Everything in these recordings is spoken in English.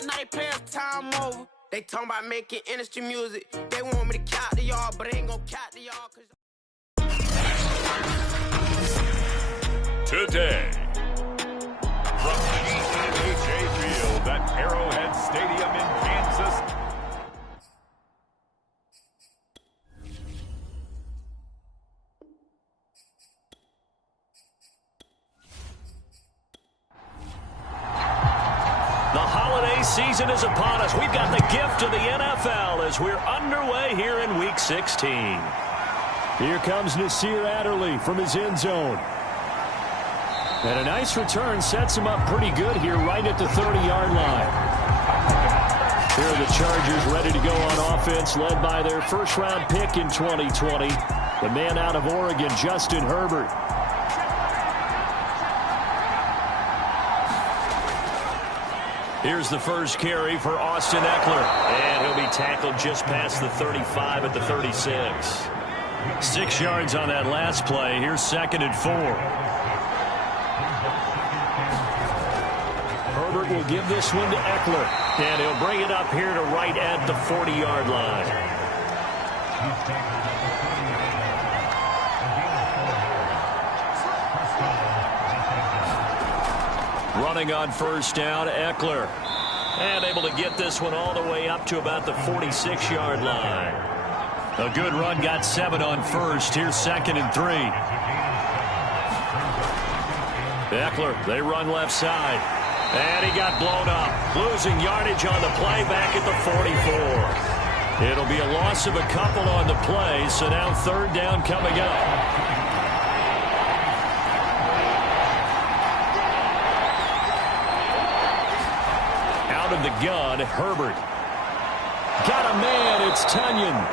right now they play us time over. They talking about making industry music. They want me to count the yard, but they ain't gonna count the yard. Today, from GEHA Field at Arrowhead Stadium in Kansas. The holiday season is upon us. We've got the gift of the NFL as we're underway here in Week 16. Here comes Nasir Adderley from his end zone. And a nice return sets him up pretty good here right at the 30-yard line. Here are the Chargers ready to go on offense, led by their first-round pick in 2020, the man out of Oregon, Justin Herbert. Here's the first carry for Austin Eckler. And he'll be tackled just past the 35 at the 36. 6 yards on that last play. Here's 2nd and 4. Herbert will give this one to Eckler. And he'll bring it up here to right at the 40-yard line. Running on first down, Eckler. And able to get this one all the way up to about the 46-yard line. A good run, got 7 on first. Here's 2nd and 3. Eckler, they run left side. And he got blown up. Losing yardage on the play back at the 44. It'll be a loss of a couple on the play, so now 3rd down coming up. Out of the gun, Herbert. Got a man, it's Tunyon.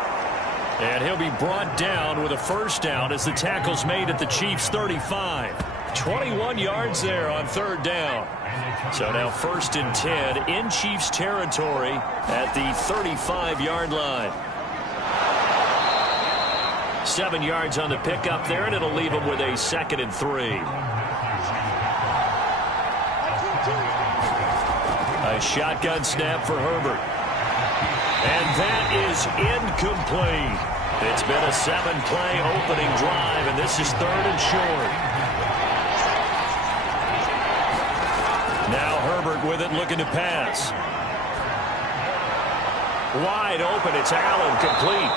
And he'll be brought down with a first down as the tackle's made at the Chiefs' 35. 21 yards there on 3rd down. So now 1st and 10 in Chiefs territory at the 35-yard line. 7 yards on the pickup there, and it'll leave them with a 2nd and 3. A shotgun snap for Herbert. And that is incomplete. It's been a 7-play opening drive, and this is 3rd and short. Now Herbert with it, looking to pass. Wide open, it's Allen, complete.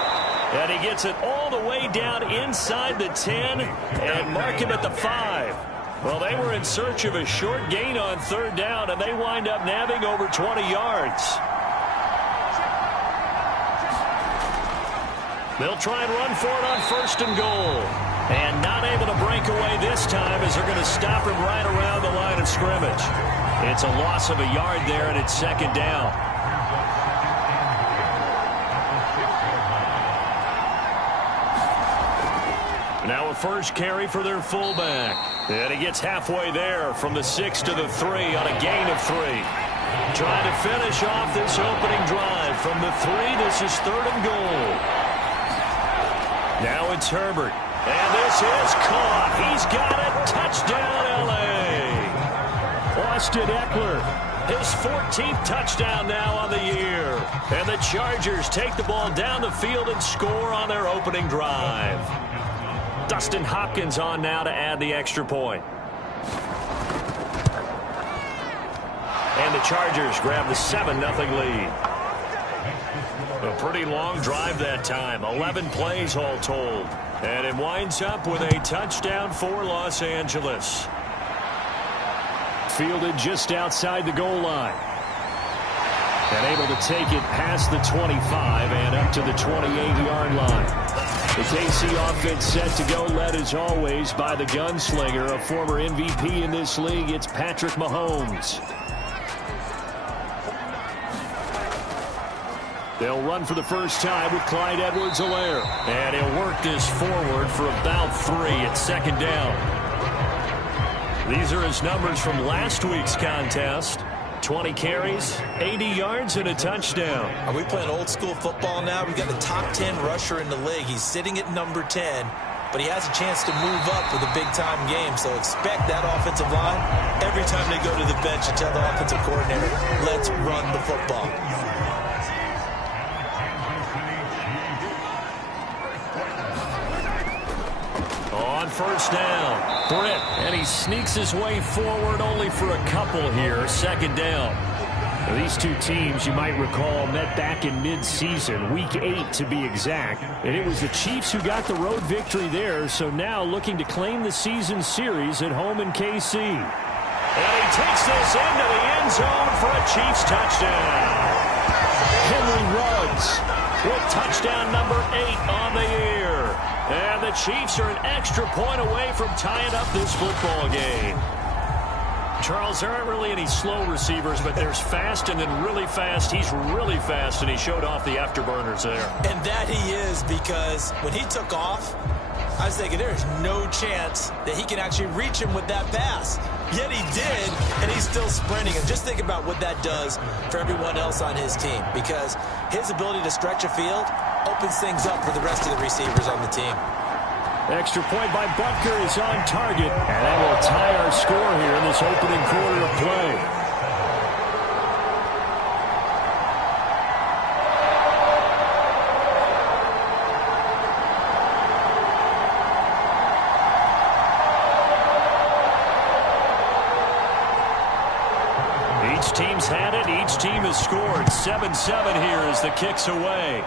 And he gets it all the way down inside the 10 and mark him at the 5. Well, they were in search of a short gain on 3rd down, and they wind up nabbing over 20 yards. They'll try and run for it on 1st and goal. And not able to break away this time as they're going to stop him right around the line of scrimmage. It's a loss of a yard there, and it's 2nd down. Now a first carry for their fullback. And he gets halfway there from the 6 to the 3 on a gain of 3. Trying to finish off this opening drive from the 3. This is 3rd and goal. Now it's Herbert. And this is caught. He's got it. Touchdown, L.A. Austin Eckler, his 14th touchdown now on the year. And the Chargers take the ball down the field and score on their opening drive. Dustin Hopkins on now to add the extra point. And the Chargers grab the 7-0 lead. A pretty long drive that time. 11 plays all told. And it winds up with a touchdown for Los Angeles. Fielded just outside the goal line. And able to take it past the 25 and up to the 28-yard line. The KC offense set to go, led as always by the gunslinger, a former MVP in this league. It's Patrick Mahomes. They'll run for the first time with Clyde Edwards-Helaire. And he'll work this forward for about 3 at 2nd down. These are his numbers from last week's contest. 20 carries, 80 yards, and a touchdown. Are we playing old school football now? We've got the top 10 rusher in the league. He's sitting at number 10. but he has a chance to move up for the big-time game. So expect that offensive line, every time they go to the bench, and tell the offensive coordinator, let's run the football. On first down, Britt, and he sneaks his way forward only for a couple here. Second down. These two teams, you might recall, met back in mid-season, Week 8 to be exact. And it was the Chiefs who got the road victory there, so now looking to claim the season series at home in KC. And he takes this into the end zone for a Chiefs touchdown. Henry Ruggs with touchdown number 8 on the year. And the Chiefs are an extra point away from tying up this football game. Charles, there aren't really any slow receivers, but there's fast and then really fast. He's really fast, and he showed off the afterburners there. And that he is, because when he took off, I was thinking there's no chance that he can actually reach him with that pass. Yet he did, and he's still sprinting. And just think about what that does for everyone else on his team, because his ability to stretch a field opens things up for the rest of the receivers on the team. Extra point by Butker is on target, and that will tie our score here in this opening quarter of play. Each team's had it. Each team has scored. 7-7 here as the kick's away.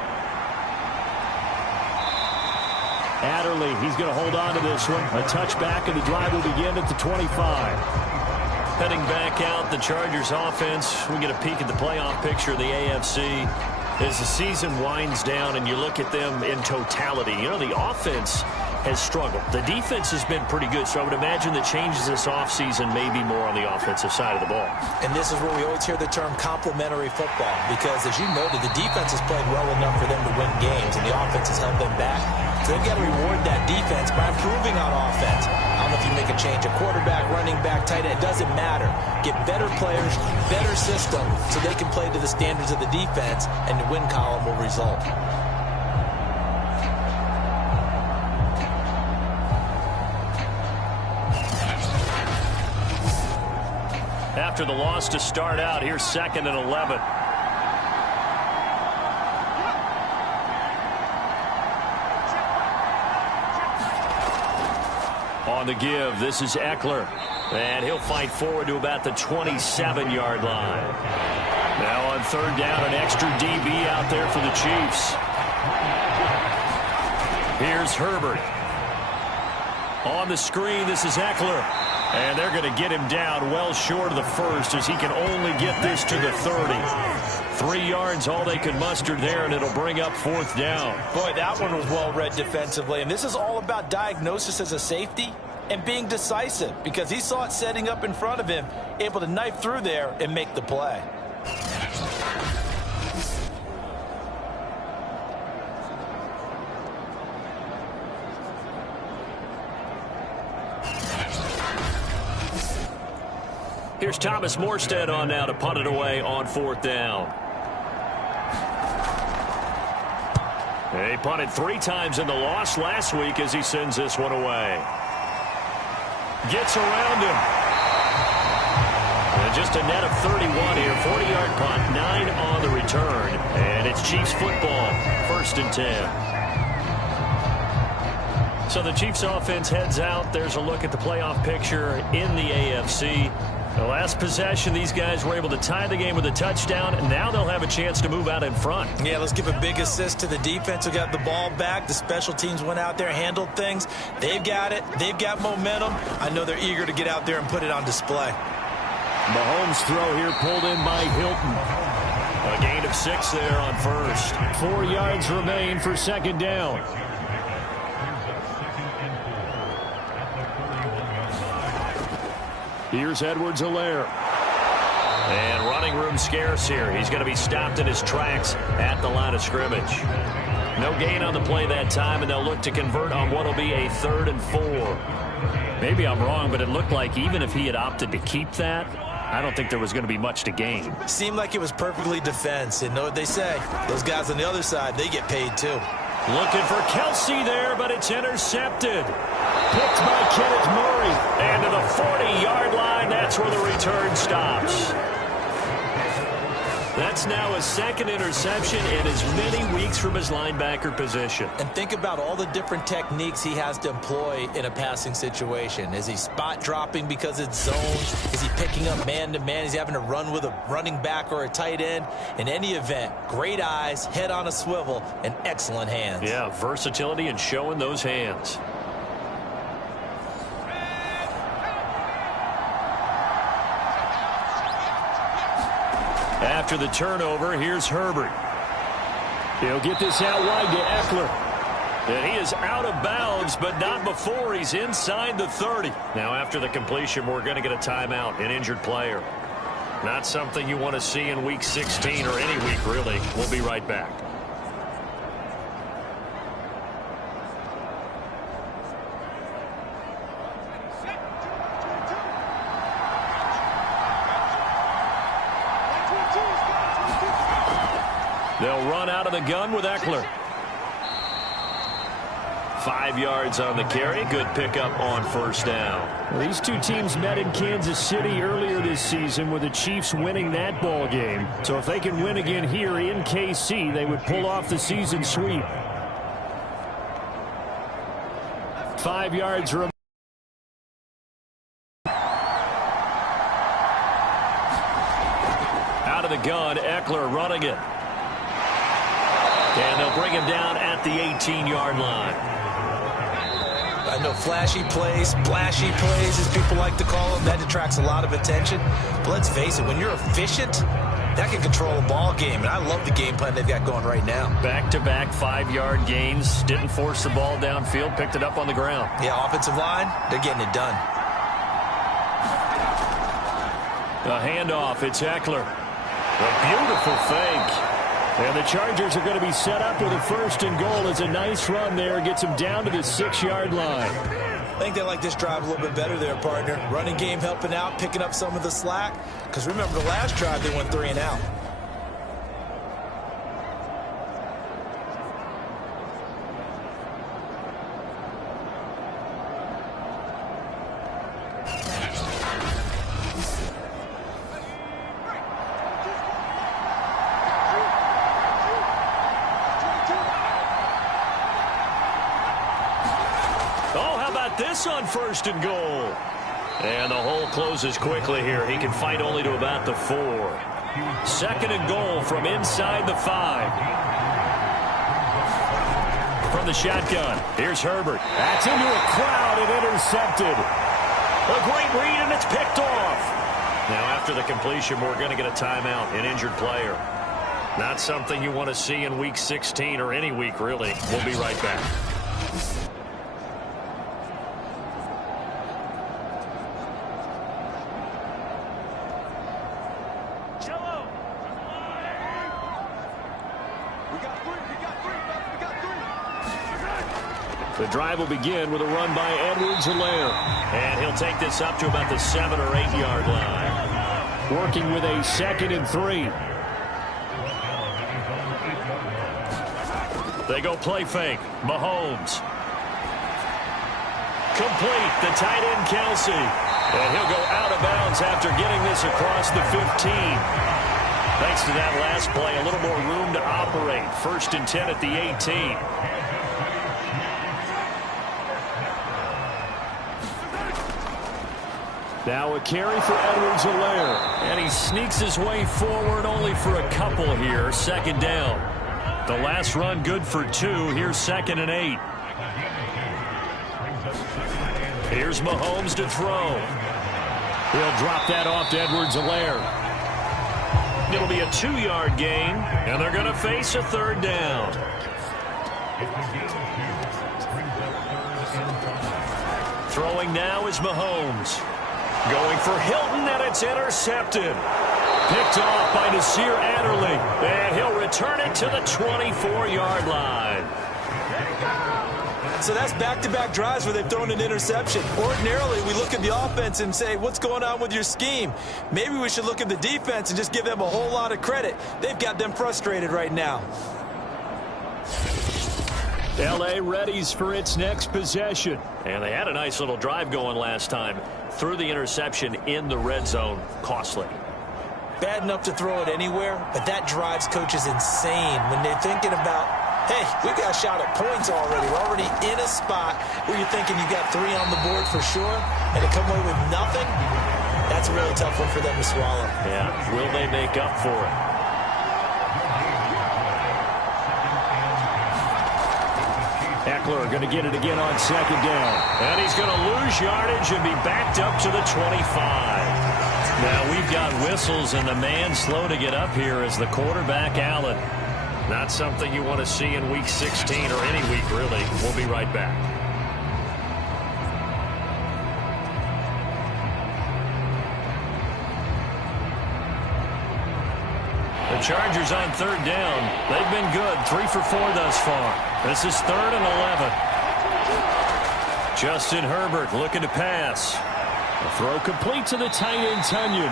Adderley, he's going to hold on to this one. A touchback, and the drive will begin at the 25. Heading back out, the Chargers offense. We get a peek at the playoff picture of the AFC. As the season winds down and you look at them in totality, you know, the offense has struggled. The defense has been pretty good, so I would imagine the changes this offseason may be more on the offensive side of the ball. And this is where we always hear the term complementary football, because as you noted, the defense has played well enough for them to win games, and the offense has held them back. So they've got to reward that defense by improving on offense. I don't know if you make a change, a quarterback, running back, tight end, it doesn't matter. Get better players, better system, so they can play to the standards of the defense, and the win column will result. After the loss to start out, here's 2nd and 11. On the give, this is Eckler. And he'll fight forward to about the 27-yard line. Now on 3rd down, an extra DB out there for the Chiefs. Here's Herbert. On the screen, this is Eckler. And they're going to get him down well short of the first, as he can only get this to the 30. 3 yards, all they could muster there, and it'll bring up 4th down. Boy, that one was well read defensively. And this is all about diagnosis as a safety and being decisive, because he saw it setting up in front of him, able to knife through there and make the play. Here's Thomas Morstead on now to punt it away on 4th down. He punted 3 times in the loss last week as he sends this one away. Gets around him. And just a net of 31 here. 40-yard punt, 9 on the return. And it's Chiefs football, 1st and 10. So the Chiefs offense heads out. There's a look at the playoff picture in the AFC. The last possession, these guys were able to tie the game with a touchdown, and now they'll have a chance to move out in front. Yeah, let's give a big assist to the defense who got the ball back. The special teams went out there, handled things. They've got it. They've got momentum. I know they're eager to get out there and put it on display. Mahomes' throw here pulled in by Hilton. A gain of 6 there on 1st. 4 yards remain for 2nd down. Here's Edwards-Helaire. And running room scarce here. He's going to be stopped in his tracks at the line of scrimmage. No gain on the play that time, and they'll look to convert on what will be a 3rd and 4. Maybe I'm wrong, but it looked like even if he had opted to keep that, I don't think there was going to be much to gain. Seemed like it was perfectly defense. And know what they say? Those guys on the other side, they get paid too. Looking for Kelsey there, but it's intercepted. Picked by Kenneth Murray. And to the 40-yard line, that's where the return stops. That's now his second interception in as many weeks from his linebacker position. And think about all the different techniques he has to employ in a passing situation. Is he spot dropping because it's zone? Is he picking up man-to-man? Is he having to run with a running back or a tight end? In any event, great eyes, head on a swivel, and excellent hands. Yeah, versatility and showing those hands. After the turnover, here's Herbert. He'll get this out wide to Eckler. And he is out of bounds, but not before he's inside the 30. Now, after the completion, we're going to get a timeout, an injured player. Not something you want to see in Week 16 or any week, really. We'll be right back. They'll run out of the gun with Eckler. 5 yards on the carry. Good pickup on first down. Well, these two teams met in Kansas City earlier this season with the Chiefs winning that ball game. So if they can win again here in KC, they would pull off the season sweep. 5 yards remaining. Out of the gun, Eckler running it. And they'll bring him down at the 18-yard line. I know flashy plays, splashy plays, as people like to call them, that attracts a lot of attention. But let's face it, when you're efficient, that can control a ball game. And I love the game plan they've got going right now. Back-to-back 5-yard gains. Didn't force the ball downfield. Picked it up on the ground. Yeah, offensive line, they're getting it done. A handoff. It's Eckler. A beautiful fake. And the Chargers are going to be set up with a 1st and goal. As a nice run there. Gets him down to the 6-yard line. I think they like this drive a little bit better there, partner. Running game helping out, picking up some of the slack. Because remember, the last drive they went 3 and out. This on 1st and goal. And the hole closes quickly here. He can fight only to about the 4. 2nd and goal from inside the 5. From the shotgun, here's Herbert. That's into a crowd and intercepted. A great read, and it's picked off. Now, after the completion, we're going to get a timeout, an injured player. Not something you want to see in Week 16 or any week, really. We'll be right back. The drive will begin with a run by Edwards-Helaire. And he'll take this up to about the 7 or 8 yard line. Working with a 2nd and 3. They go play fake. Mahomes. Complete. The tight end, Kelsey. And he'll go out of bounds after getting this across the 15. Thanks to that last play, a little more room to operate. 1st and 10 at the 18. Now a carry for Edwards-Helaire. And he sneaks his way forward only for a couple here. 2nd down. The last run good for 2. Here's 2nd and 8. Here's Mahomes to throw. He'll drop that off to Edwards-Helaire. It'll be a 2-yard gain, and they're going to face a 3rd down. Throwing now is Mahomes. Going for Hilton, and it's intercepted. Picked off by Nasir Adderley, and he'll return it to the 24-yard line. So that's back-to-back drives where they've thrown an interception. Ordinarily, we look at the offense and say, what's going on with your scheme? Maybe we should look at the defense and just give them a whole lot of credit. They've got them frustrated right now. L.A. readies for its next possession. And they had a nice little drive going last time. Threw the interception in the red zone. Costly. Bad enough to throw it anywhere, but that drives coaches insane when they're thinking about, hey, we've got a shot at points already. We're already in a spot where you're thinking you got 3 on the board for sure, and to come away with nothing, that's a really tough one for them to swallow. Yeah, will they make up for it? Eckler going to get it again on second down. And he's going to lose yardage and be backed up to the 25. Now we've got whistles and the man slow to get up here as the quarterback, Allen. Not something you want to see in week 16 or any week, really. We'll be right back. The Chargers on third down. They've been good. 3 for 4 thus far. This is 3rd and 11. Justin Herbert looking to pass. A throw complete to the tight end, Tunyon.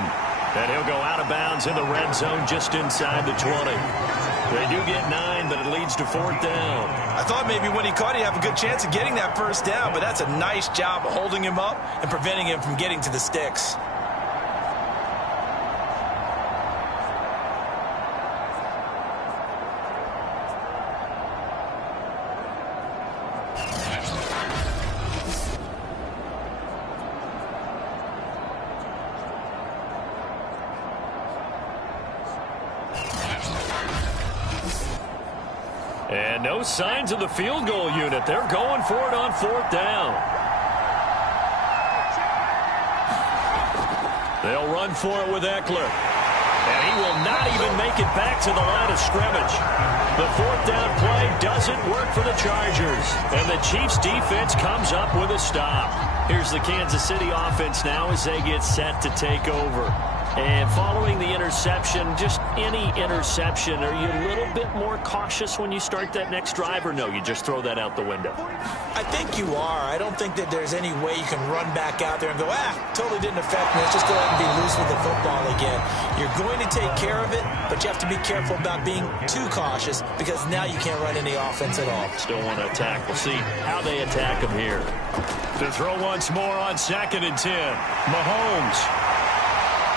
And he'll go out of bounds in the red zone just inside the 20. They do get 9, but it leads to 4th down. I thought maybe when he caught it, he'd have a good chance of getting that first down, but that's a nice job of holding him up and preventing him from getting to the sticks. And no signs of the field goal unit. They're going for it on 4th down. They'll run for it with Eckler. And he will not even make it back to the line of scrimmage. The 4th down play doesn't work for the Chargers. And the Chiefs defense comes up with a stop. Here's the Kansas City offense now as they get set to take over. And following the interception, just any interception, are you a little bit more cautious when you start that next drive, or no, you just throw that out the window? I think you are. I don't think that there's any way you can run back out there and go, totally didn't affect me. Let's just go ahead and be loose with the football again. You're going to take care of it, but you have to be careful about being too cautious because now you can't run any offense at all. Still want to attack. We'll see how they attack him here. To throw once more on 2nd and 10. Mahomes.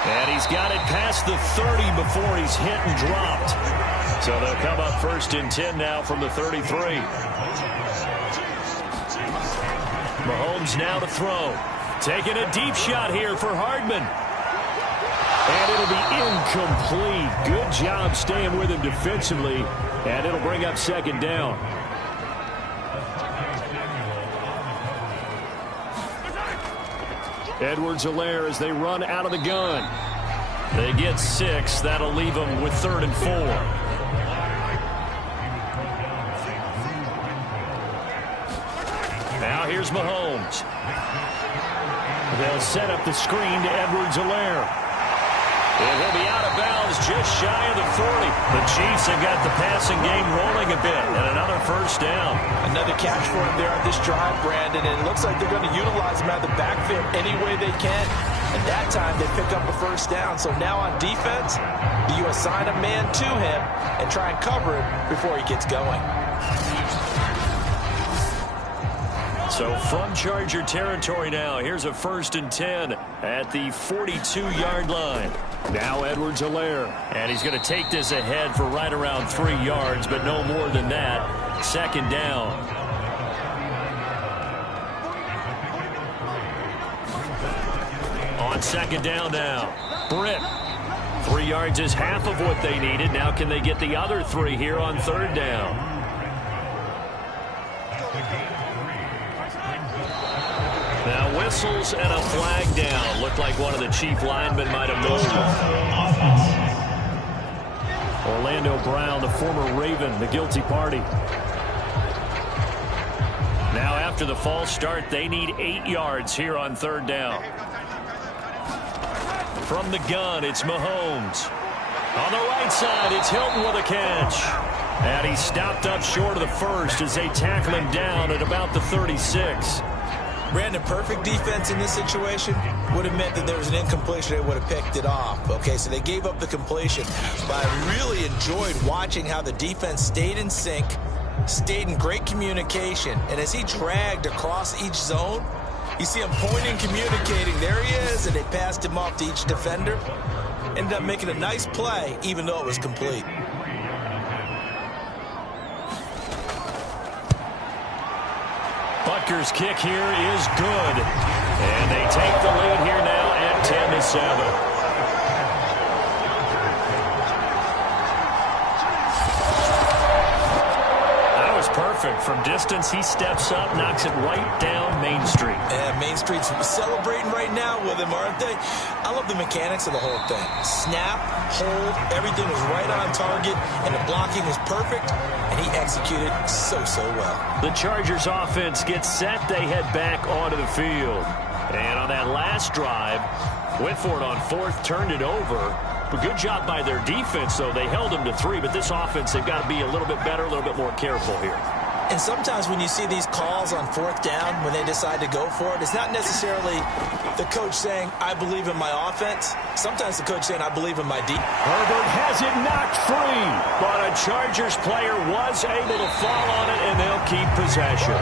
And he's got it past the 30 before he's hit and dropped. So they'll come up 1st and 10 now from the 33. Mahomes now to throw. Taking a deep shot here for Hardman. And it'll be incomplete. Good job staying with him defensively. And it'll bring up 2nd down. Edwards-Helaire as they run out of the gun. They get 6. That'll leave them with 3rd and 4. Now here's Mahomes. They'll set up the screen to Edwards-Helaire. And he'll be out of bounds just shy of the 40. The Chiefs have got the passing game rolling a bit, and another 1st down. Another catch for him there on this drive, Brandon, and it looks like they're going to utilize him out of the backfield any way they can. And that time they pick up a 1st down. So now on defense, you assign a man to him and try and cover him before he gets going. So from Charger territory now, here's a 1st and 10 at the 42-yard line. Now Edwards-Helaire. And he's going to take this ahead for right around 3 yards, but no more than that. 2nd down. On 2nd down now. Britt. 3 yards is half of what they needed. Now can they get the other 3 here on 3rd down? Now whistles and a flag down. Looked like one of the Chief linemen might have moved. Orlando Brown, the former Raven, the guilty party. Now after the false start, they need 8 yards here on 3rd down. From the gun, it's Mahomes. On the right side, it's Hilton with a catch. And he stopped up short of the 1st as they tackle him down at about the 36. Brandon, perfect defense in this situation would have meant that there was an incompletion. They would have picked it off. Okay, so they gave up the completion. But I really enjoyed watching how the defense stayed in sync, stayed in great communication, and as he dragged across each zone, you see him pointing, communicating. There he is, and they passed him off to each defender. Ended up making a nice play, even though it was complete. Butker's kick here is good. And they take the lead here now at 10-7. Perfect. From distance, he steps up, knocks it right down Main Street. Yeah, Main Street's celebrating right now with him, aren't they? I love the mechanics of the whole thing. Snap, hold, everything was right on target, and the blocking was perfect, and he executed so well. The Chargers offense gets set. They head back onto the field. And on that last drive, went for it on fourth, turned it over. But good job by their defense, though. They held them to 3, but this offense, they've got to be a little bit better, a little bit more careful here. And sometimes when you see these calls on fourth down, when they decide to go for it, it's not necessarily the coach saying, I believe in my offense. Sometimes the coach saying, I believe in my defense. Herbert has it knocked free, but a Chargers player was able to fall on it, and they'll keep possession.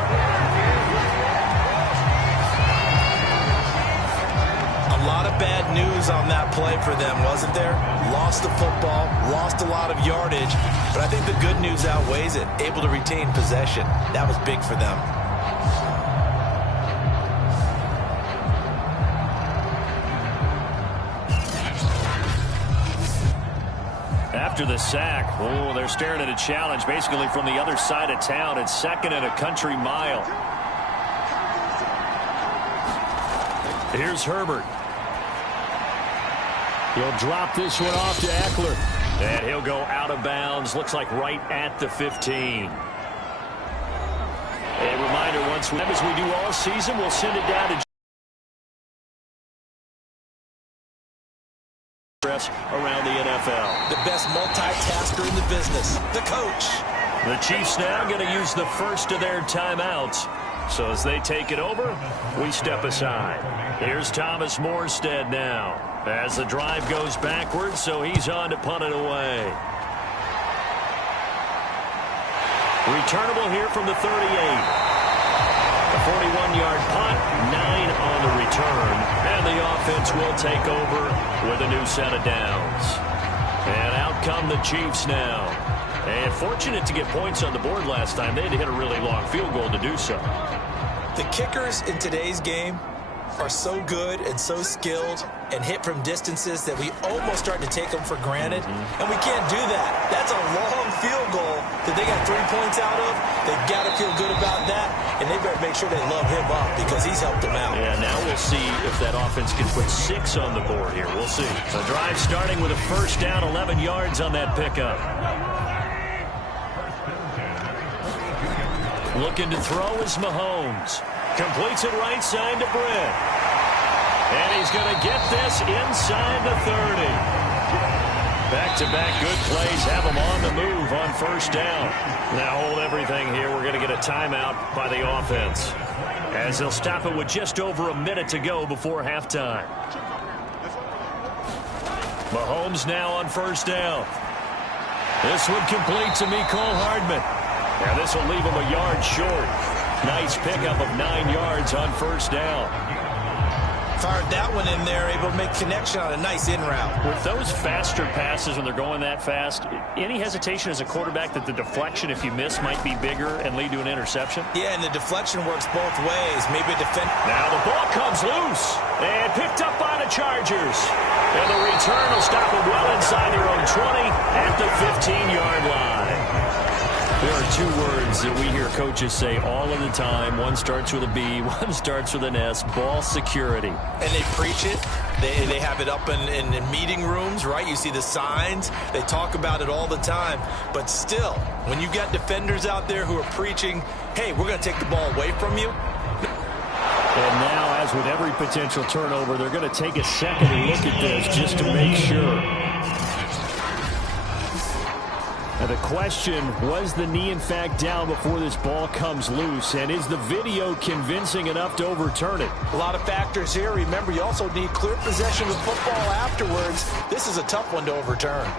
A lot of bad news on that play for them, wasn't there? Lost the football, lost a lot of yardage, but I think the good news outweighs it. Able to retain possession. That was big for them. After the sack, they're staring at a challenge basically from the other side of town. It's 2nd and a country mile. Here's Herbert. He'll drop this one off to Eckler. And he'll go out of bounds. Looks like right at the 15. A reminder, as we do all season, we'll send it down to around the NFL. The best multitasker in the business, the coach. The Chiefs now going to use the first of their timeouts. So as they take it over, we step aside. Here's Thomas Morstead now. As the drive goes backwards, so he's on to punt it away. Returnable here from the 38. A 41-yard punt, 9 on the return, and the offense will take over with a new set of downs. And out come the Chiefs now. And fortunate to get points on the board last time. They had to hit a really long field goal to do so. The kickers in today's game are so good and so skilled and hit from distances that we almost start to take them for granted. And we can't do that. That's a long field goal that they got 3 points out of. They've got to feel good about that, and they better make sure they love him up because he's helped them out. Yeah, now we'll see if that offense can put 6 on the board here. We'll see. The drive starting with a first down, 11 yards on that pickup. Looking to throw is Mahomes. Completes it right side to Britt. And he's going to get this inside the 30. Back-to-back good plays have him on the move on first down. Now hold everything here. We're going to get a timeout by the offense, as they'll stop it with just over a minute to go before halftime. Mahomes now on first down. This one complete to Mecole Hardman. Now this will leave him a yard short. Nice pickup of 9 yards on first down. Fired that one in there, able to make connection on a nice in route. With those faster passes when they're going that fast, any hesitation as a quarterback that the deflection, if you miss, might be bigger and lead to an interception? Yeah, and the deflection works both ways. Maybe a defender. Now the ball comes loose and picked up by the Chargers. And the return will stop them well inside their own 20 at the 15-yard line. There are 2 words that we hear coaches say all of the time. One starts with a B, one starts with an S, ball security. And they preach it. They have it up in meeting rooms, right? You see the signs. They talk about it all the time. But still, when you got defenders out there who are preaching, hey, we're going to take the ball away from you. And now, as with every potential turnover, they're going to take a second look at this just to make sure. Now the question, was the knee in fact down before this ball comes loose? And is the video convincing enough to overturn it? A lot of factors here. Remember, you also need clear possession of the football afterwards. This is a tough one to overturn.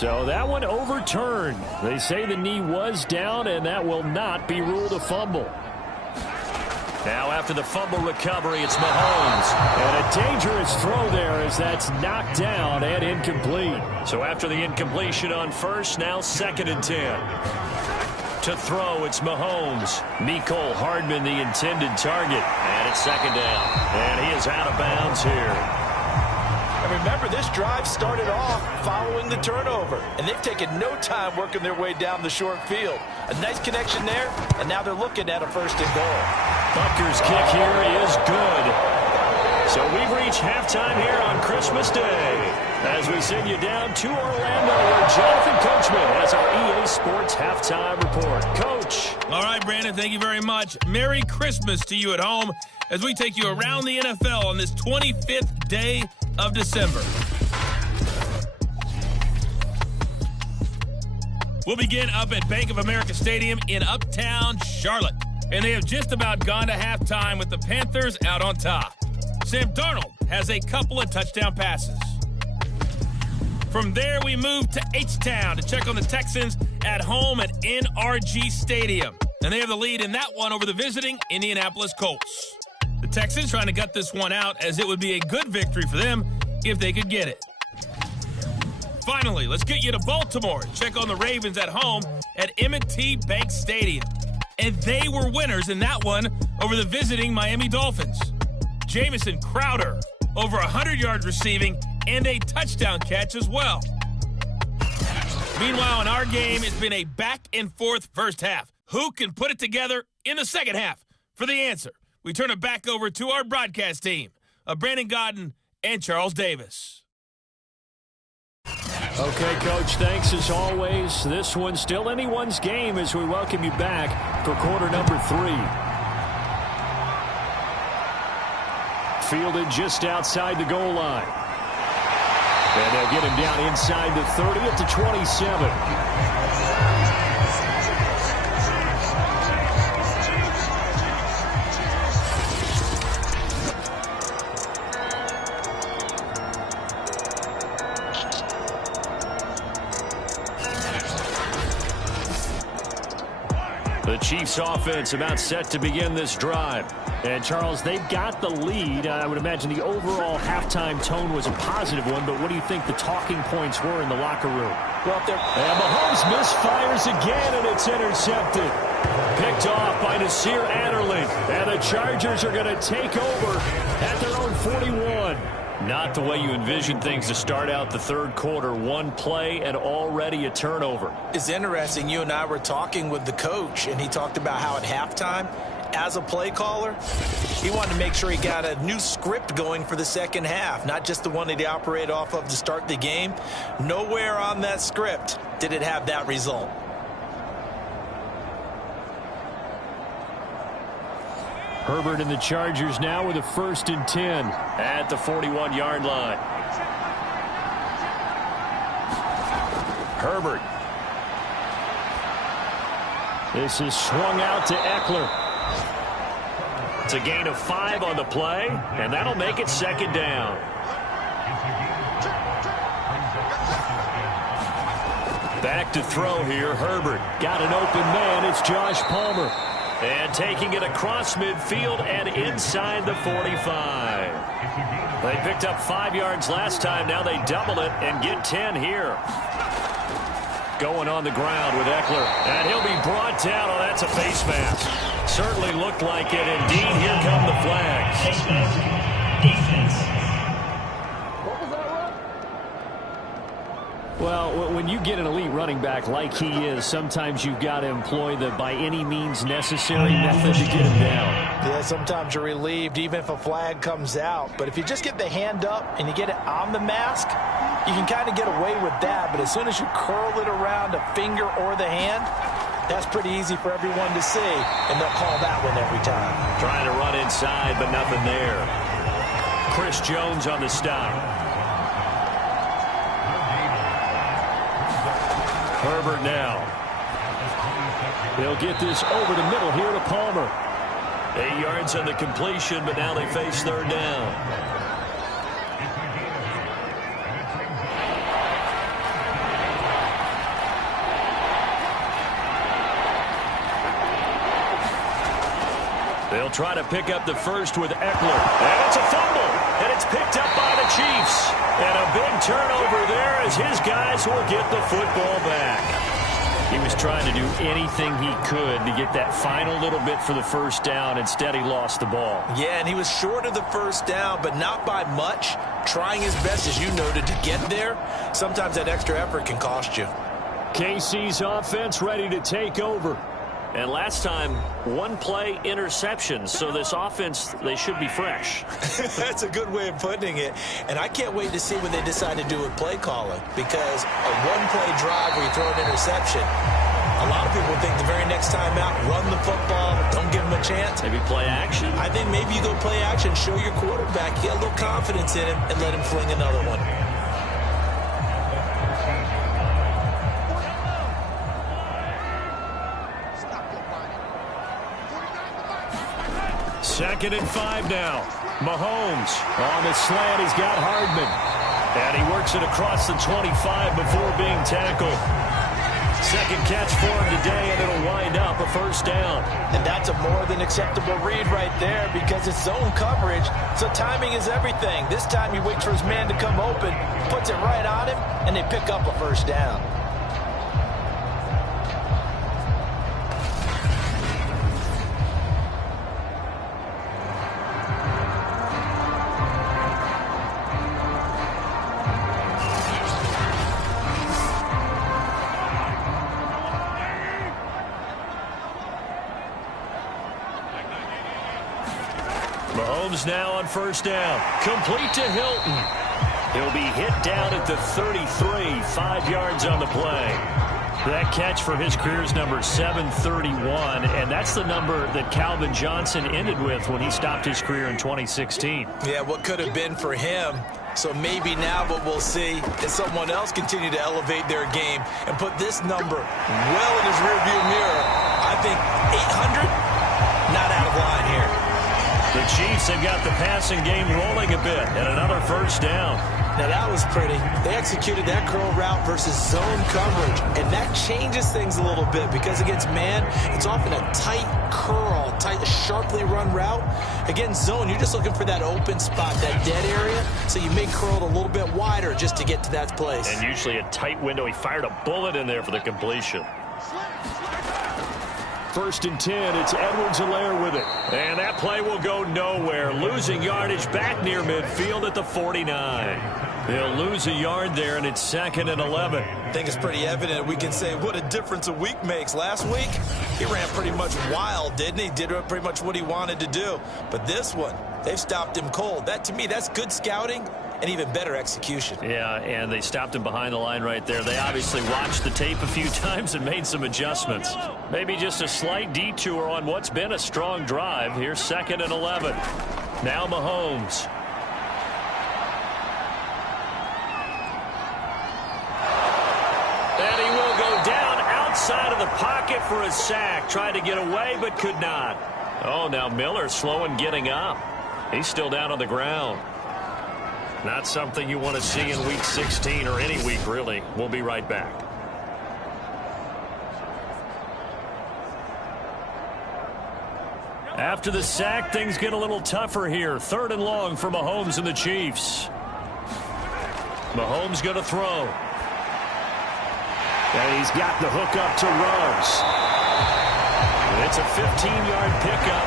So that one overturned. They say the knee was down, and that will not be ruled a fumble. Now after the fumble recovery, it's Mahomes. And a dangerous throw there as that's knocked down and incomplete. So after the incompletion on first, now 2nd and 10. To throw, it's Mahomes. Mecole Hardman, the intended target. And it's 2nd down. And he is out of bounds here. And remember, this drive started off following the turnover. And they've taken no time working their way down the short field. A nice connection there, and now they're looking at a 1st and goal. Butker's kick here is good. So we've reached halftime here on Christmas Day. As we send you down to Orlando, where Jonathan Coachman has our EA Sports Halftime Report. Coach. All right, Brandon, thank you very much. Merry Christmas to you at home as we take you around the NFL on this 25th day of December. We'll begin up at Bank of America Stadium in Uptown Charlotte. And they have just about gone to halftime with the Panthers out on top. Sam Darnold has a couple of touchdown passes. From there, we move to H-Town to check on the Texans at home at NRG Stadium. And they have the lead in that one over the visiting Indianapolis Colts. The Texans trying to gut this one out, as it would be a good victory for them if they could get it. Finally, let's get you to Baltimore. Check on the Ravens at home at M&T Bank Stadium. And they were winners in that one over the visiting Miami Dolphins. Jamison Crowder, over 100 yards receiving and a touchdown catch as well. Meanwhile, in our game, it's been a back-and-forth first half. Who can put it together in the second half? For the answer, we turn it back over to our broadcast team of Brandon Godden and Charles Davis. Okay, Coach, thanks as always. This one's still anyone's game as we welcome you back for quarter number 3. Fielded just outside the goal line. And they'll get him down inside the 30 at the 27. The Chiefs offense about set to begin this drive. And, Charles, they've got the lead. I would imagine the overall halftime tone was a positive one, but what do you think the talking points were in the locker room? Well, and Mahomes misfires again, and it's intercepted. Picked off by Nasir Adderley. And the Chargers are going to take over at their own 41. Not the way you envision things to start out the third quarter. One play and already a turnover. It's interesting. You and I were talking with the coach, and he talked about how at halftime, as a play caller, he wanted to make sure he got a new script going for the second half, not just the one that he operated off of to start the game. Nowhere on that script did it have that result. Herbert and the Chargers now with a 1st and 10 at the 41-yard line. Herbert. This is swung out to Eckler. It's a gain of 5 on the play, and that'll make it 2nd down. Back to throw here, Herbert. Got an open man, it's Josh Palmer. And taking it across midfield and inside the 45. They picked up 5 yards last time. Now they double it and get 10 here. Going on the ground with Eckler. And he'll be brought down. Oh, that's a face mask. Certainly looked like it. Indeed, here come the flags. Face mask. Defense. Well, when you get an elite running back like he is, sometimes you've got to employ the by any means necessary method to get him down. Yeah, sometimes you're relieved even if a flag comes out. But if you just get the hand up and you get it on the mask, you can kind of get away with that. But as soon as you curl it around a finger or the hand, that's pretty easy for everyone to see. And they'll call that one every time. Trying to run inside, but nothing there. Chris Jones on the stop. Herbert now. They'll get this over the middle here to Palmer. 8 yards on the completion, but now they face 3rd down. They'll try to pick up the first with Eckler. And it's a fumble. And it's picked up by the Chiefs. And a big turnover there as his guys will get the football back. He was trying to do anything he could to get that final little bit for the first down. Instead, he lost the ball. Yeah, and he was short of the first down, but not by much. Trying his best, as you noted, to get there. Sometimes that extra effort can cost you. KC's offense ready to take over. And last time, one play interception. So this offense, they should be fresh. That's a good way of putting it. And I can't wait to see what they decide to do with play calling. Because a one-play drive where you throw an interception, a lot of people think the very next time out, run the football, don't give them a chance. Maybe play action? I think maybe you go play action, show your quarterback, get a little confidence in him, and let him fling another one. Second and 5 now. Mahomes on the slant. He's got Hardman. And he works it across the 25 before being tackled. Second catch for him today, and it'll wind up a first down. And that's a more than acceptable read right there because it's zone coverage, so timing is everything. This time he waits for his man to come open, puts it right on him, and they pick up a first down. Mahomes now on first down. Complete to Hilton. He'll be hit down at the 33, 5 yards on the play. That catch for his career's number 731, and that's the number that Calvin Johnson ended with when he stopped his career in 2016. Yeah, what could have been for him. So maybe now what we'll see is someone else continue to elevate their game and put this number well in his rearview mirror. I think 800, not out of line here. The Chiefs have got the passing game rolling a bit, and another first down. Now that was pretty. They executed that curl route versus zone coverage, and that changes things a little bit because against man, it's often a tight curl, tight, sharply run route. Against zone, you're just looking for that open spot, that dead area, so you may curl it a little bit wider just to get to that place. And usually a tight window. He fired a bullet in there for the completion. First and 10, it's Edwards-Helaire with it. And that play will go nowhere. Losing yardage back near midfield at the 49. They'll lose a yard there, and it's 2nd and 11. I think it's pretty evident. We can say what a difference a week makes. Last week, he ran pretty much wild, didn't he? Did pretty much what he wanted to do. But this one, they've stopped him cold. That, to me, that's good scouting and even better execution. Yeah, and they stopped him behind the line right there. They obviously watched the tape a few times and made some adjustments. Maybe just a slight detour on what's been a strong drive. Here's 2nd and 11. Now Mahomes. And he will go down outside of the pocket for a sack. Tried to get away, but could not. Oh, now Miller slow in getting up. He's still down on the ground. Not something you want to see in Week 16 or any week, really. We'll be right back. After the sack, things get a little tougher here. 3rd and long for Mahomes and the Chiefs. Mahomes going to throw. And he's got the hook up to Ruggs. It's a 15-yard pickup,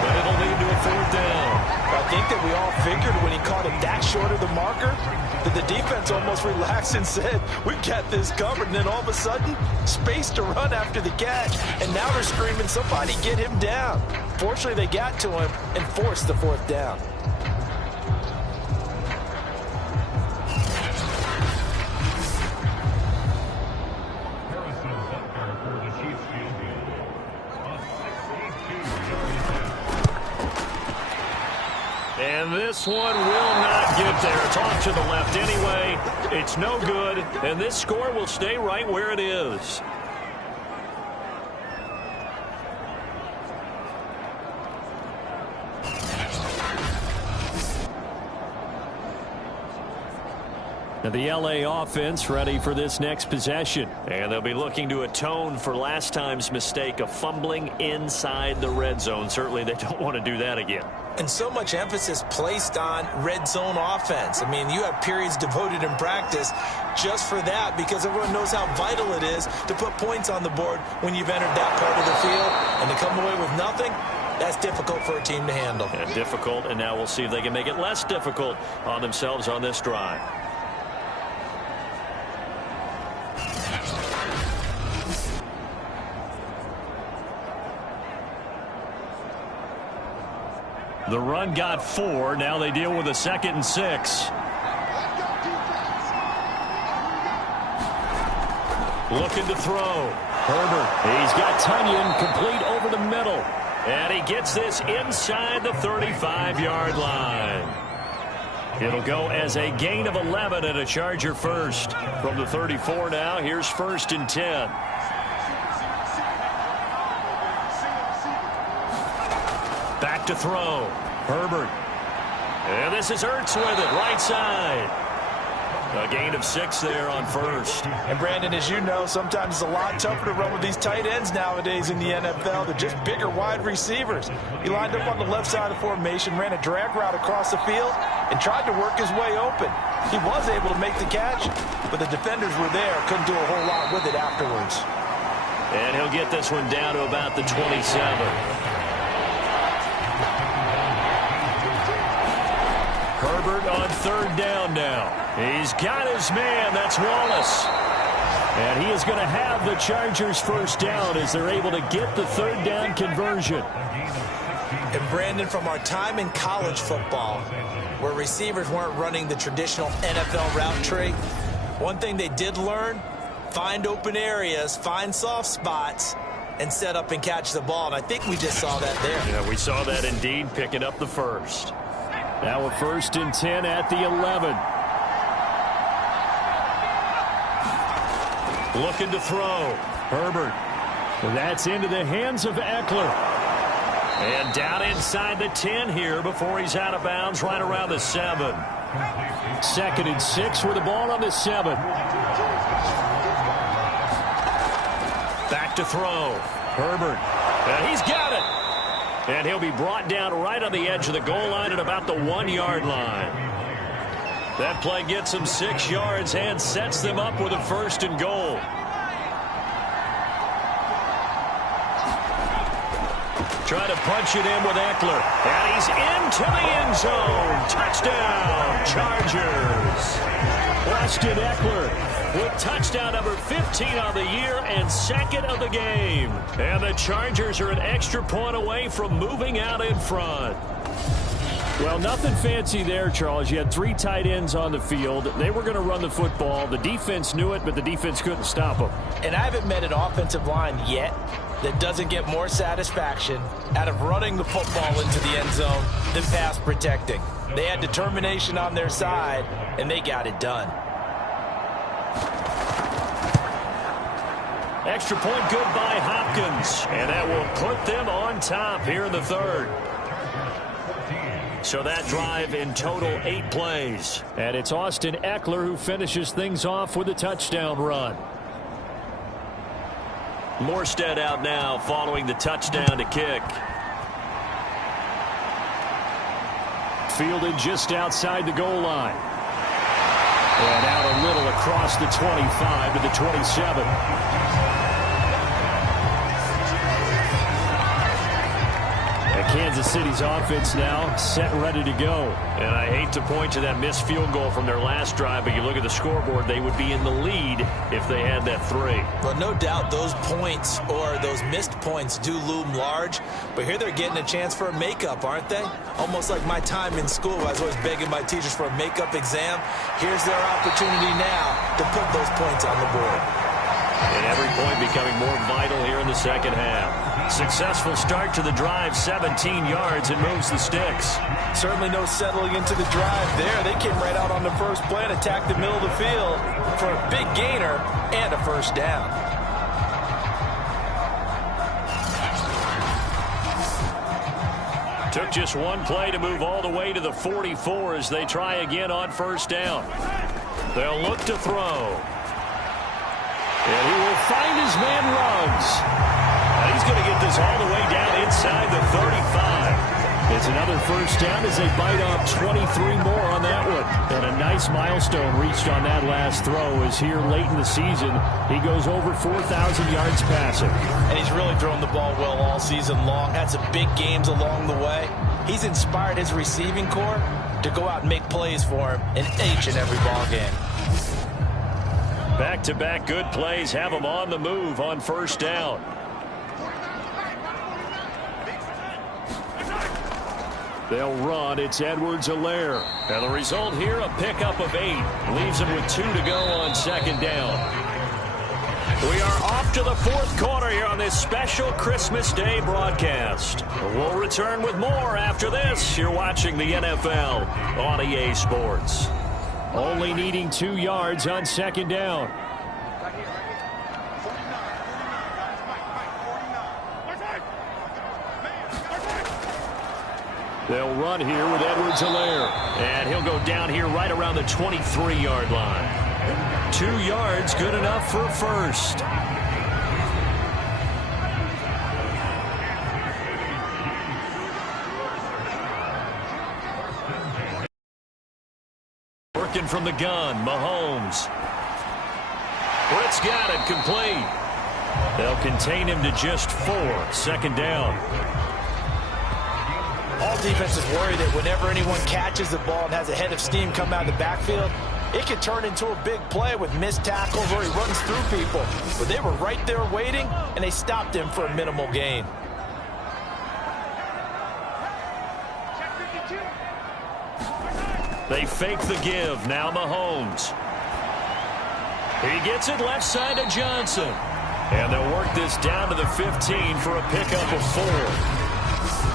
but it'll lead to a 4th down. I think that we all figured when he caught it that short of the marker that the defense almost relaxed and said, we've got this covered. And then all of a sudden, space to run after the catch. And now they're screaming, somebody get him down. Fortunately, they got to him and forced the 4th down. And this one will not get there. It's off to the left anyway. It's no good, and this score will stay right where it is. And the LA offense ready for this next possession. And they'll be looking to atone for last time's mistake of fumbling inside the red zone. Certainly they don't want to do that again. And so much emphasis placed on red zone offense. I mean, you have periods devoted in practice just for that because everyone knows how vital it is to put points on the board when you've entered that part of the field. And to come away with nothing, that's difficult for a team to handle. And difficult, and now we'll see if they can make it less difficult on themselves on this drive. The run got 4. Now they deal with a 2nd and 6. Looking to throw. Herbert. He's got Tunyon complete over the middle. And he gets this inside the 35-yard line. It'll go as a gain of 11 and a Charger first. From the 34 now, here's 1st and 10. Back to throw. Herbert. And this is Ertz with it, right side. A gain of 6 there on 1st. And Brandon, as you know, sometimes it's a lot tougher to run with these tight ends nowadays in the NFL. They're just bigger wide receivers. He lined up on the left side of the formation, ran a drag route across the field, and tried to work his way open. He was able to make the catch, but the defenders were there, couldn't do a whole lot with it afterwards. And he'll get this one down to about the 27. Herbert on 3rd down now. He's got his man. That's Wallace. And he is going to have the Chargers 1st down as they're able to get the 3rd down conversion. And Brandon, from our time in college football, where receivers weren't running the traditional NFL route tree, one thing they did learn, find open areas, find soft spots, and set up and catch the ball. And I think we just saw that there. Yeah, we saw that indeed, picking up the 1st. Now a 1st and 10 at the 11. Looking to throw. Herbert. That's into the hands of Eckler. And down inside the 10 here before he's out of bounds right around the 7. 2nd and 6 with the ball on the 7. Back to throw. Herbert. And he's got it. And he'll be brought down right on the edge of the goal line at about the 1-yard line. That play gets them 6 yards and sets them up with a 1st and goal. Try to punch it in with Eckler. And he's into the end zone. Touchdown, Chargers. Austin Eckler with touchdown number 15 on the year and 2nd of the game. And the Chargers are an extra point away from moving out in front. Well, nothing fancy there, Charles. You had 3 tight ends on the field. They were going to run the football. The defense knew it, but the defense couldn't stop them. And I haven't met an offensive line yet that doesn't get more satisfaction out of running the football into the end zone than pass protecting. They had determination on their side, and they got it done. Extra point good by Hopkins. And that will put them on top here in the 3rd. So that drive in total 8 plays. And it's Austin Eckler who finishes things off with a touchdown run. Morstead out now following the touchdown to kick. Fielded just outside the goal line. And out a little across the 25 to the 27. Kansas City's offense now set and ready to go. And I hate to point to that missed field goal from their last drive, but you look at the scoreboard, they would be in the lead if they had that 3. Well, no doubt those points or those missed points do loom large, but here they're getting a chance for a makeup, aren't they? Almost like my time in school. I was always begging my teachers for a makeup exam. Here's their opportunity now to put those points on the board. And every point becoming more vital here in the 2nd half. Successful start to the drive, 17 yards, and moves the sticks. Certainly no settling into the drive there. They came right out on the first play and attacked the middle of the field for a big gainer and a 1st down. Took just one play to move all the way to the 44 as they try again on 1st down. They'll look to throw. And he will find his man Ruggs. And he's going to get this all the way down inside the 35. It's another first down as they bite off 23 more on that one. And a nice milestone reached on that last throw as here late in the season, he goes over 4,000 yards passing. And he's really thrown the ball well all season long. Had some big games along the way. He's inspired his receiving corps to go out and make plays for him in each and every ball game. Back-to-back good plays have him on the move on first down. They'll run. It's Edwards-Helaire. And the result here, a pickup of 8. Leaves him with 2 to go on second down. We are off to the fourth quarter here on this special Christmas Day broadcast. We'll return with more after this. You're watching the NFL on EA Sports. Only needing 2 yards on second down. They'll run here with Edwards-Helaire. And he'll go down here right around the 23-yard line. 2 yards, good enough for a first. Working from the gun, Mahomes. Britt's got it, complete. They'll contain him to just 4, second down. All defenses worry that whenever anyone catches the ball and has a head of steam come out of the backfield, it can turn into a big play with missed tackles or he runs through people. But they were right there waiting, and they stopped him for a minimal gain. They fake the give. Now Mahomes. He gets it left side to Johnson. And they'll work this down to the 15 for a pickup of 4.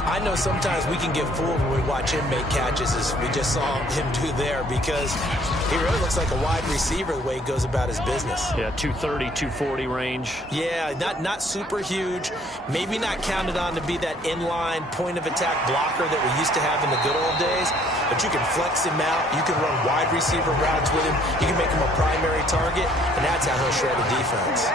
I know sometimes we can get fooled when we watch him make catches, as we just saw him do there, because he really looks like a wide receiver the way he goes about his business. Yeah, 230, 240 range. Yeah, not super huge. Maybe not counted on to be that inline point-of-attack blocker that we used to have in the good old days, but you can flex him out. You can run wide receiver routes with him. You can make him a primary target, and that's how he'll shred a defense.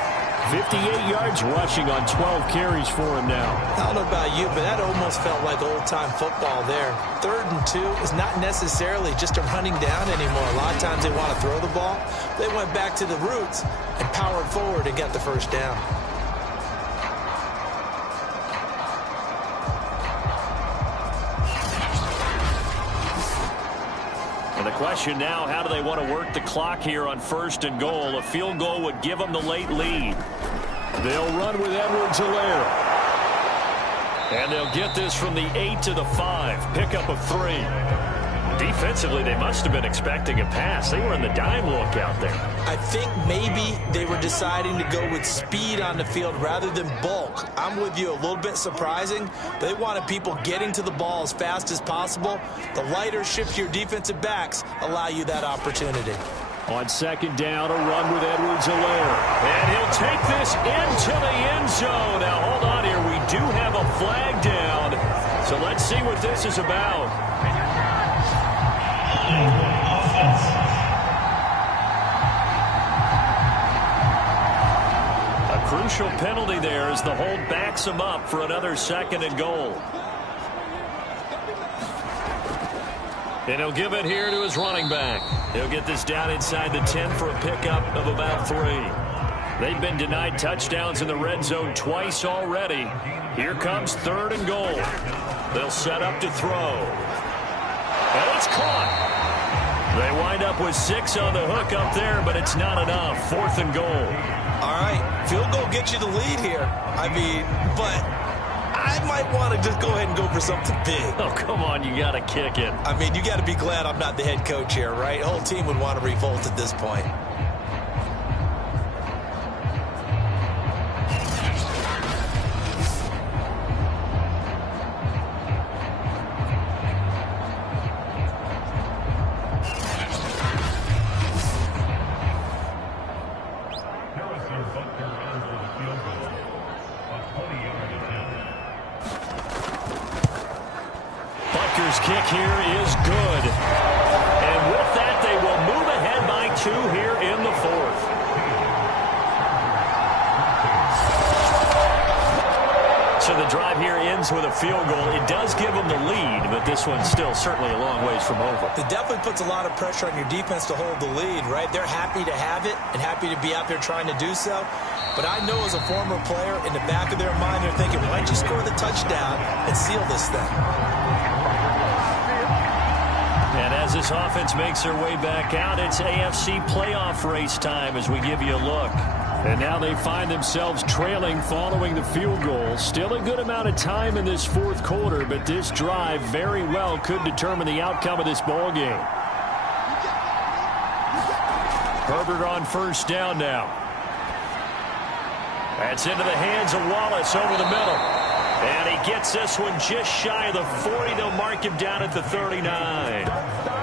58 yards rushing on 12 carries for him now. I don't know about you, but that almost felt like old-time football there. 3rd and 2 is not necessarily just a running down anymore. A lot of times they want to throw the ball. They went back to the roots and powered forward and got the first down. And the question now, how do they want to work the clock here on 1st and goal? A field goal would give them the late lead. They'll run with Edwards-Helaire. And they'll get this from the 8 to the 5. Pickup of 3. Defensively, they must have been expecting a pass. They were in the dime look out there. I think maybe they were deciding to go with speed on the field rather than bulk. I'm with you, a little bit surprising. They wanted people getting to the ball as fast as possible. The lighter, shiftier defensive backs allow you that opportunity. On second down, a run with Edwards-Helaire. And he'll take this into the end zone. Now, hold on here. We do have a flag down. So let's see what this is about. A crucial penalty there as the hold backs him up for another 2nd and goal. And he'll give it here to his running back. He'll get this down inside the 10 for a pickup of about 3. They've been denied touchdowns in the red zone twice already. Here comes 3rd and goal. They'll set up to throw. And it's caught. They wind up with 6 on the hook up there, but it's not enough. 4th and goal. All right, field goal gets you the lead here. I mean, but I might want to just go ahead and go for something big. Oh, come on, you got to kick it. I mean, you got to be glad I'm not the head coach here, right? The whole team would want to revolt at this point. Kick here is good. And with that, they will move ahead by 2 So the drive here ends with a field goal. It does give them the lead, but this one's still certainly a long ways from over. It definitely puts a lot of pressure on your defense to hold the lead, right? They're happy to have it and happy to be out there trying to do so. But I know as a former player, in the back of their mind, they're thinking, why don't you score the touchdown and seal this thing? And as this offense makes their way back out, it's AFC playoff race time as we give you a look. And now they find themselves trailing following the field goal. Still a good amount of time in this fourth quarter, but this drive very well could determine the outcome of this ball game. Herbert on first down now. That's into the hands of Wallace over the middle. And he gets this one just shy of the 40. They'll mark him down at the 39.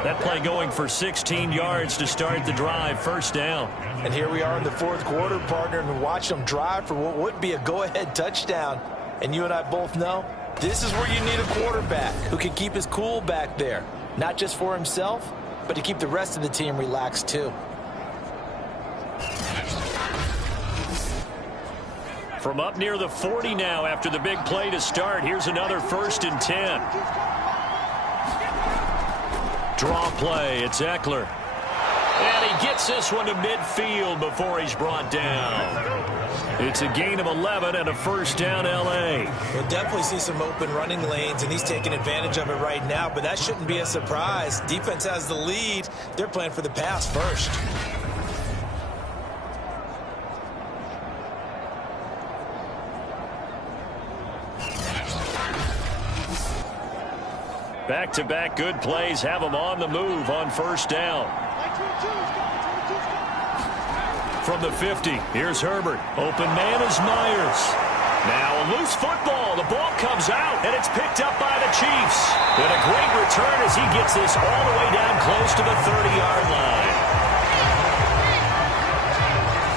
That play going for 16 yards to start the drive, first down. And here we are in the fourth quarter, partner, and watch them drive for what would be a go-ahead touchdown. And you and I both know this is where you need a quarterback who can keep his cool back there. Not just for himself, but to keep the rest of the team relaxed too. From up near the 40 now after the big play to start. Here's another 1st and 10. Draw play. It's Eckler. And he gets this one to midfield before he's brought down. It's a gain of 11 and a first down, L.A. We'll definitely see some open running lanes, and he's taking advantage of it right now, but that shouldn't be a surprise. Defense has the lead. They're playing for the pass first. Back-to-back good plays have them on the move on first down. From the 50, here's Herbert. Open man is Myers. Now a loose football. The ball comes out, and it's picked up by the Chiefs. And a great return as he gets this all the way down close to the 30-yard line.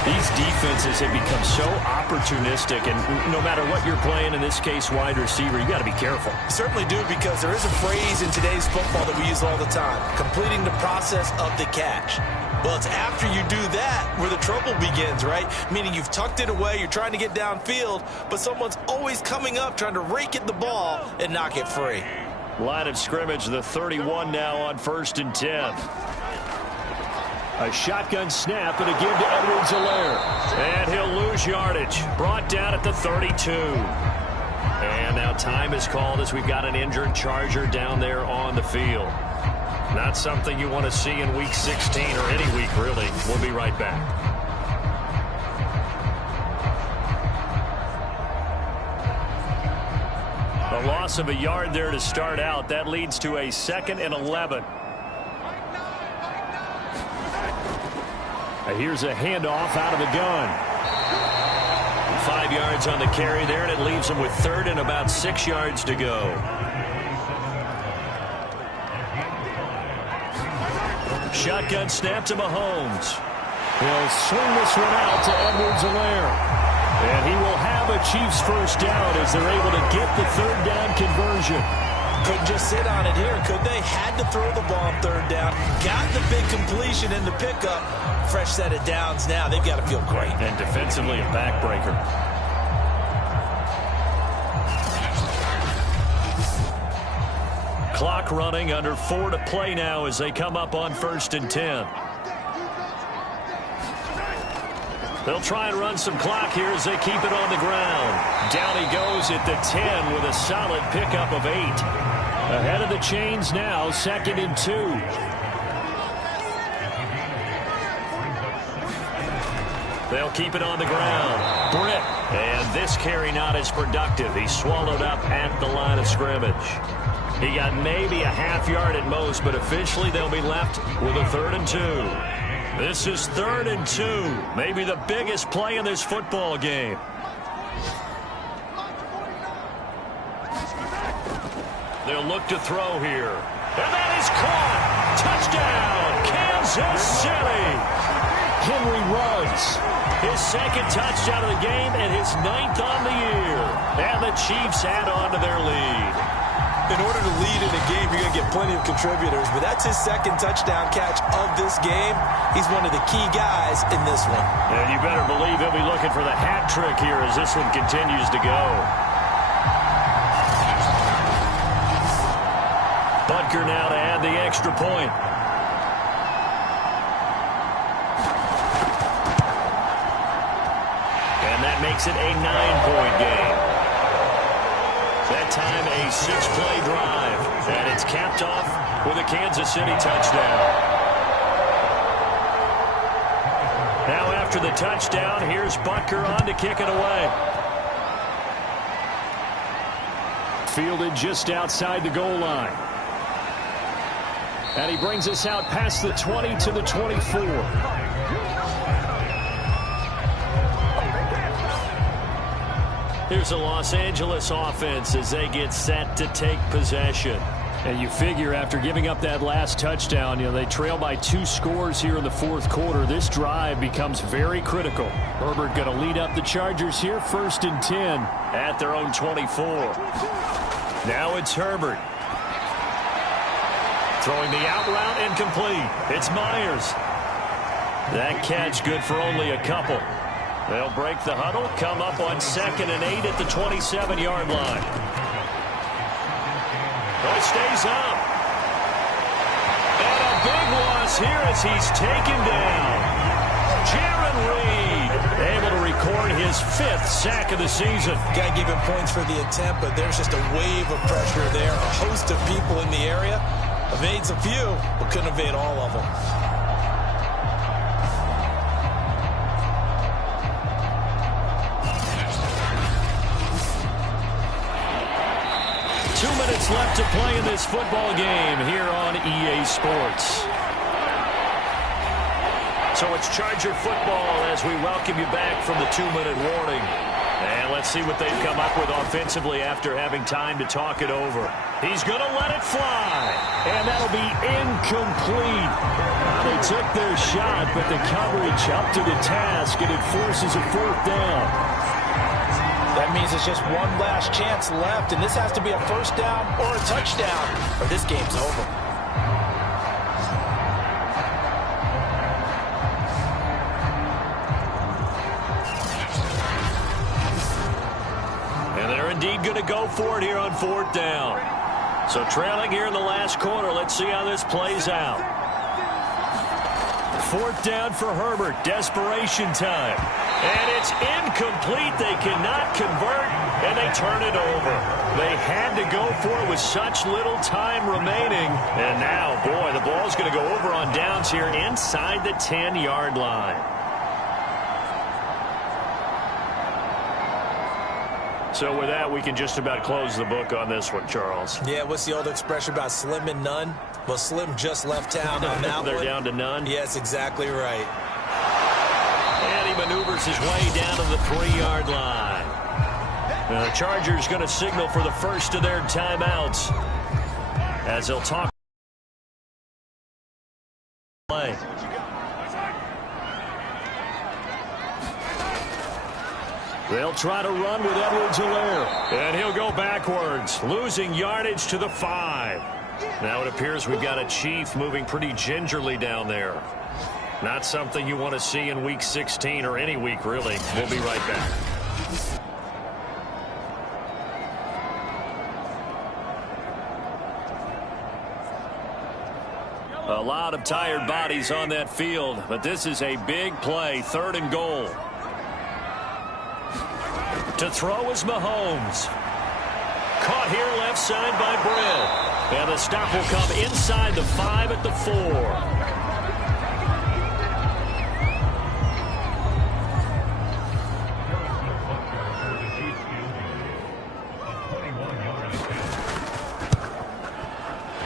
These defenses have become so opportunistic, and no matter what you're playing, in this case wide receiver, you got to be careful. You certainly do, because there is a phrase in today's football that we use all the time, completing the process of the catch. Well, it's after you do that where the trouble begins, right? Meaning you've tucked it away, you're trying to get downfield, but someone's always coming up trying to rake at the ball and knock it free. Line of scrimmage, the 31 now on 1st and 10. A shotgun snap, and again to Edwards-Helaire. And he'll lose yardage. Brought down at the 32. And now time is called as we've got an injured Charger down there on the field. Not something you want to see in Week 16 or any week, really. We'll be right back. A loss of a yard there to start out. That leads to a 2nd and 11. Here's a handoff out of the gun. 5 yards on the carry there, and it leaves them with 3rd and about 6 yards to go. Shotgun snap to Mahomes. He'll swing this one out to Edwards-Helaire. And he will have a Chiefs first down as they're able to get the 3rd down conversion. Couldn't just sit on it here, could they? Had to throw the ball on 3rd down. Got the big completion in the pickup. Fresh set of downs now. They've got to feel great. And defensively, a backbreaker. Clock running, under 4 to play now as they come up on 1st and 10. They'll try and run some clock here as they keep it on the ground. Down he goes at the 10 with a solid pickup of 8. Ahead of the chains now, 2nd and 2. They'll keep it on the ground. Britt. And this carry not as productive. He's swallowed up at the line of scrimmage. He got maybe a half yard at most, but officially they'll be left with a 3rd and 2. This is 3rd and 2. Maybe the biggest play in this football game. They'll look to throw here. And that is caught. Touchdown, Kansas City. Henry runs. His 2nd touchdown of the game and his 9th on the year. And the Chiefs add on to their lead. In order to lead in a game, you're going to get plenty of contributors, but that's his 2nd touchdown catch of this game. He's one of the key guys in this one. And you better believe he'll be looking for the hat trick here as this one continues to go. Butker now to add the extra point. And that makes it a 9-point game. That time a 6-play drive. And it's capped off with a Kansas City touchdown. Now after the touchdown, here's Butker on to kick it away. Fielded just outside the goal line. And he brings us out past the 20 to the 24. Here's the Los Angeles offense as they get set to take possession. And you figure after giving up that last touchdown, they trail by 2 scores here in the fourth quarter. This drive becomes very critical. Herbert going to lead up the Chargers here, 1st and 10 at their own 24. Now it's Herbert. Throwing the out route incomplete. It's Myers. That catch good for only a couple. They'll break the huddle, come up on 2nd and 8 at the 27-yard line. It stays up. And a big loss here as he's taken down. Jaron Reed able to record his 5th sack of the season. Got to give him points for the attempt, but there's just a wave of pressure there. A host of people in the area. Evades a few, but couldn't evade all of them. Two minutes left to play in this football game here on EA Sports. So it's Charger football as we welcome you back from the 2-minute warning. And let's see what they've come up with offensively after having time to talk it over. He's going to let it fly. And that'll be incomplete. They took their shot, but the coverage up to the task, and it forces a 4th down. That means it's just one last chance left, and this has to be a 1st down or a touchdown, or this game's over. Indeed going to go for it here on 4th down. So trailing here in the last quarter. Let's see how this plays out. 4th down for Herbert. Desperation time. And it's incomplete. They cannot convert, and they turn it over. They had to go for it with such little time remaining. And now, boy, the ball's going to go over on downs here inside the 10-yard line. So with that, we can just about close the book on this one, Charles. Yeah, what's the old expression about slim and none? Well, Slim just left town on that They're one. down to none? Yes, exactly right. And he maneuvers his way down to the 3-yard line. Now the Chargers going to signal for the first of their timeouts as they'll talk play. They'll try to run with Edwards-Helaire. And he'll go backwards, losing yardage to the 5. Now it appears we've got a Chief moving pretty gingerly down there. Not something you want to see in Week 16 or any week, really. We'll be right back. A lot of tired bodies on that field, but this is a big play, 3rd and goal. To throw is Mahomes. Caught here left side by Brill. And the stop will come inside the 5 at the 4.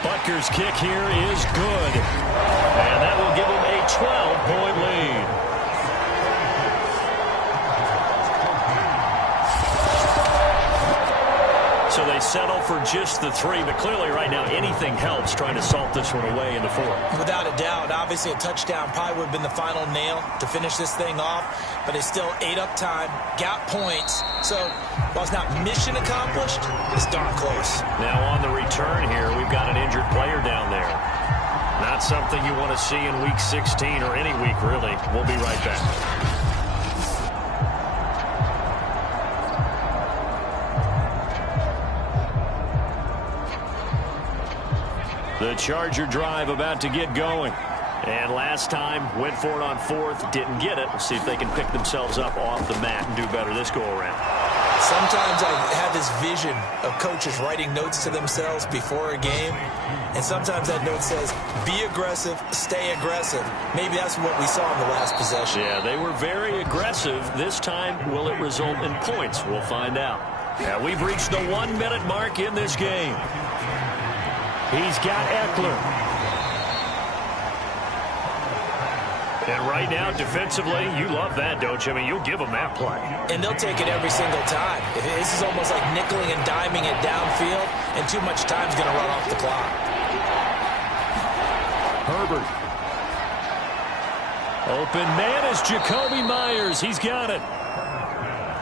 Butker's kick here is good. And that will give him a 12-point lead. So they settle for just the 3, but clearly right now anything helps trying to salt this one away in the 4th. Without a doubt, obviously a touchdown probably would have been the final nail to finish this thing off, but it's still ate up time, got points. So while it's not mission accomplished, it's darn close. Now on the return here, we've got an injured player down there. Not something you want to see in Week 16 or any week, really. We'll be right back. The Charger drive about to get going. And last time, went for it on fourth, didn't get it. We'll see if they can pick themselves up off the mat and do better this go-around. Sometimes I have this vision of coaches writing notes to themselves before a game, and sometimes that note says, be aggressive, stay aggressive. Maybe that's what we saw in the last possession. Yeah, they were very aggressive. This time, will it result in points? We'll find out. Now, we've reached the 1-minute mark in this game. He's got Eckler. And right now, defensively, you love that, don't you? I mean, you'll give them that play. And they'll take it every single time. This is almost like nickeling and diming it downfield, and too much time's going to run off the clock. Herbert. Open man is Jacoby Myers. He's got it.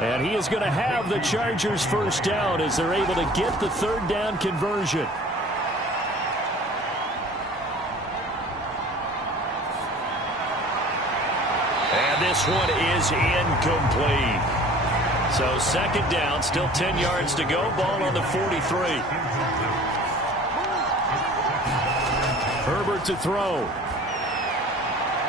And he is going to have the Chargers first down as they're able to get the third down conversion. This one is incomplete. So second down, still 10 yards to go. Ball on the 43. Herbert to throw.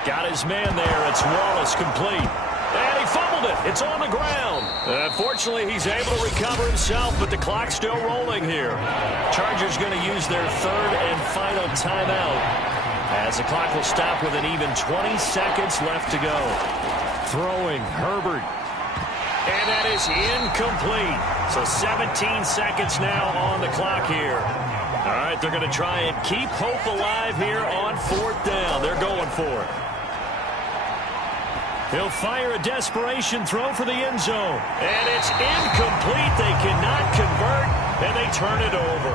Got his man there. It's Wallace complete. And he fumbled it. It's on the ground. Unfortunately, he's able to recover himself, but the clock's still rolling here. Chargers going to use their third and final timeout, as the clock will stop with an even 20 seconds left to go. Throwing, Herbert. And that is incomplete. So 17 seconds now on the clock here. All right, they're going to try and keep hope alive here on fourth down. They're going for it. He'll fire a desperation throw for the end zone. And it's incomplete. They cannot convert, and they turn it over.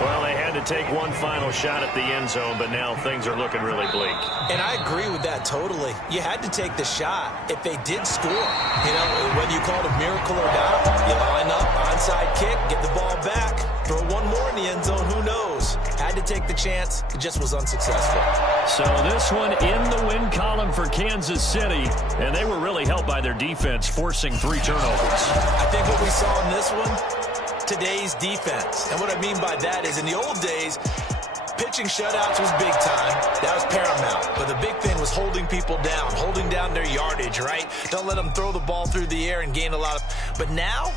Well, they had to take one final shot at the end zone, but now things are looking really bleak. And I agree with that totally. You had to take the shot if they did score. You know, whether you call it a miracle or not, you line up, onside kick, get the ball back, throw one more in the end zone, who knows? Had to take the chance. It just was unsuccessful. So this one in the win column for Kansas City, and they were really helped by their defense, forcing 3 turnovers. I think what we saw in this one, today's defense. And what I mean by that is in the old days, pitching shutouts was big time. That was paramount. But the big thing was holding people down, holding down their yardage, right? Don't let them throw the ball through the air and gain a lot of... But now,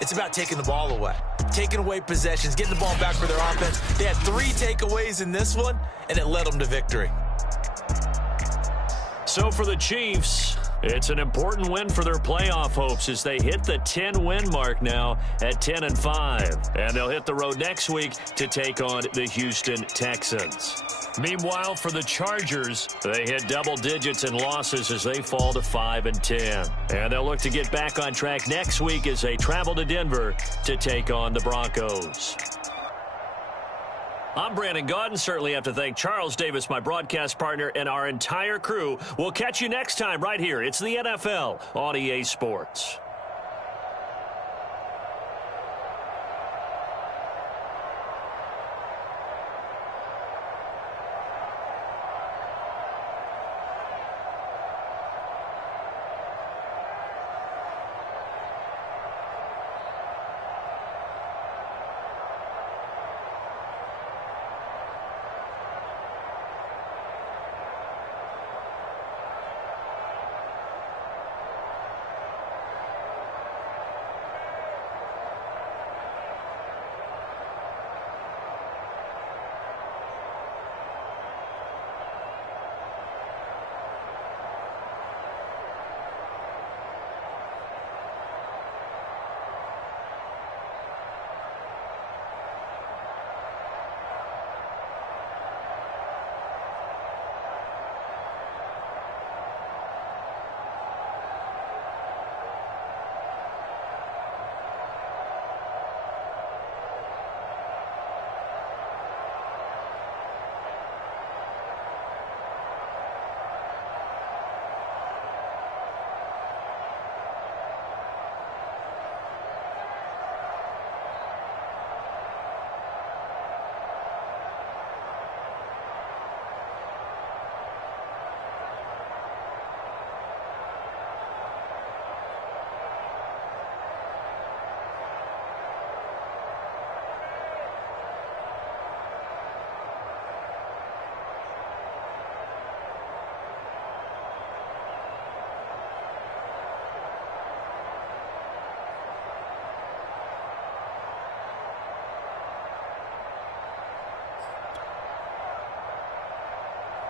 it's about taking the ball away. Taking away possessions, getting the ball back for their offense. They had 3 takeaways in this one, and it led them to victory. So for the Chiefs, it's an important win for their playoff hopes as they hit the 10-win mark now at 10-5. And they'll hit the road next week to take on the Houston Texans. Meanwhile, for the Chargers, they hit double digits in losses as they fall to 5-10. And they'll look to get back on track next week as they travel to Denver to take on the Broncos. I'm Brandon Gaudin. Certainly have to thank Charles Davis, my broadcast partner, and our entire crew. We'll catch you next time right here. It's the NFL on EA Sports.